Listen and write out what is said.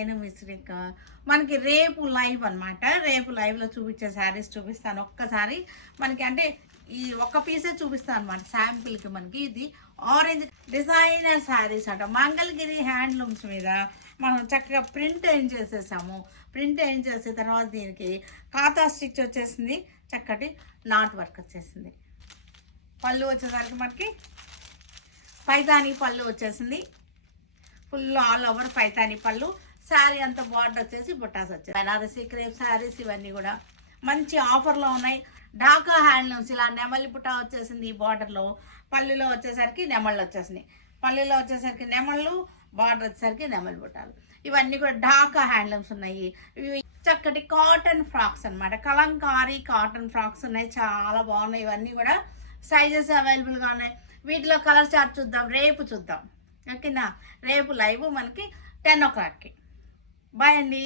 నేను మిశ్రిక. మనకి రేపు లైవ్ అనమాట. రేపు లైవ్లో చూపించే శారీస్ చూపిస్తాను ఒక్కసారి. మనకి అంటే ఈ ఒక్క పీసే చూపిస్తాను అనమాట శాంపిల్కి. మనకి ఇది ఆరెంజ్ డిజైనర్ శారీస్ అట, మంగళగిరి హ్యాండ్లూమ్స్ మీద మనం చక్కగా ప్రింట్ ఏం చేసేసాము. ప్రింట్ ఏం చేసిన తర్వాత దీనికి కాతా స్టిచ్ వచ్చేసింది, చక్కటి నాట్ వర్క్ వచ్చేసింది. పళ్ళు వచ్చేసరికి మనకి పైతానీ పళ్ళు వచ్చేసింది, ఫుల్ ఆల్ ఓవర్ పైతానీ పళ్ళు. శారీ అంతా బార్డర్ వచ్చేసి బుట్టాస్ వచ్చేసి బనారసి క్రేప్ శారీస్ ఇవన్నీ కూడా మంచి ఆఫర్లో ఉన్నాయి. ఢాకా హ్యాండ్లూమ్స్ ఇలా నెమలి బుట్ట వచ్చేసింది ఈ బార్డర్లో. పళ్ళులో వచ్చేసరికి నెమళ్ళు వచ్చేసినాయి, పళ్ళులో వచ్చేసరికి నెమళ్ళు, బార్డర్ వచ్చేసరికి నెమలి బుట్టాలు. ఇవన్నీ కూడా ఢాకా హ్యాండ్లూమ్స్ ఉన్నాయి. ఇవి చక్కటి కాటన్ ఫ్రాక్స్ అనమాట, కలంకారీ కాటన్ ఫ్రాక్స్ ఉన్నాయి, చాలా బాగున్నాయి. ఇవన్నీ కూడా సైజెస్ అవైలబుల్గా ఉన్నాయి. వీటిలో కలర్ చార్ట్ చూద్దాం, రేపు చూద్దాం. ఓకేనా, రేపు లైవ్ మనకి 10 o'clockకి. బాయ్ అండి.